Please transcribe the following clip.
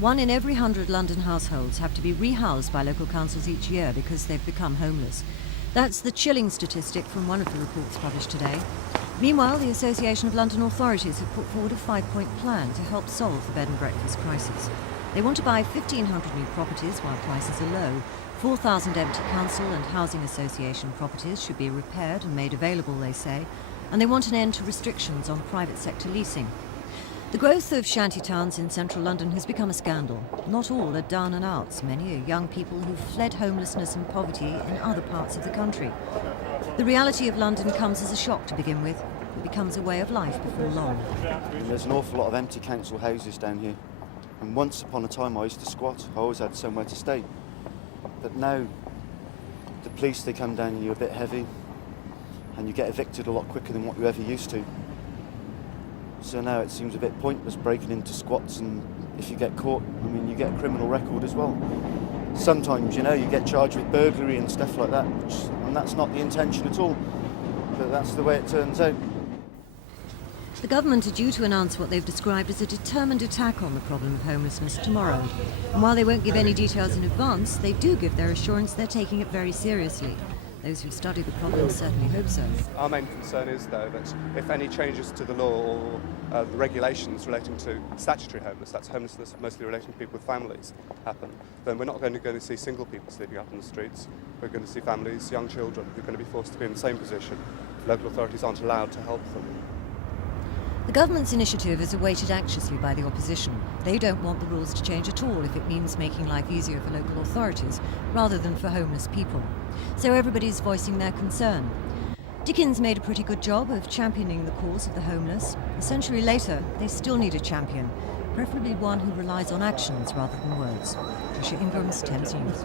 1 in every 100 London households have to be rehoused by local councils each year because they've become homeless. That's the chilling statistic from one of the reports published today. Meanwhile, the Association of London Authorities have put forward a 5-point plan to help solve the bed and breakfast crisis. They want to buy 1,500 new properties while prices are low. 4,000 empty council and housing association properties should be repaired and made available, they say. And they want an end to restrictions on private sector leasing. The growth of shanty towns in central London has become a scandal. Not all are down and outs. Many are young people who've fled homelessness and poverty in other parts of the country. The reality of London comes as a shock to begin with. It becomes a way of life before long. There's an awful lot of empty council houses down here. And once upon a time I used to squat. I always had somewhere to stay. But now, the police, they come down and you're a bit heavy. And you get evicted a lot quicker than what you ever used to. So now it seems a bit pointless breaking into squats, and if you get caught, I mean, you get a criminal record as well. Sometimes, you know, you get charged with burglary and stuff like that, and that's not the intention at all, but that's the way it turns out. The government are due to announce what they've described as a determined attack on the problem of homelessness tomorrow. And while they won't give any details in advance, they do give their assurance they're taking it very seriously. Those who study the problem certainly hope so. Our main concern is, though, that if any changes to the law or the regulations relating to statutory homelessness, that's homelessness mostly relating to people with families, happen, then we're not going to see single people sleeping up in the streets. We're going to see families, young children, who are going to be forced to be in the same position. Local authorities aren't allowed to help them. The government's initiative is awaited anxiously by the opposition. They don't want the rules to change at all if it means making life easier for local authorities rather than for homeless people. So everybody's voicing their concern. Dickens made a pretty good job of championing the cause of the homeless. A century later, they still need a champion, preferably one who relies on actions rather than words. Trisha Ingram's Thames News.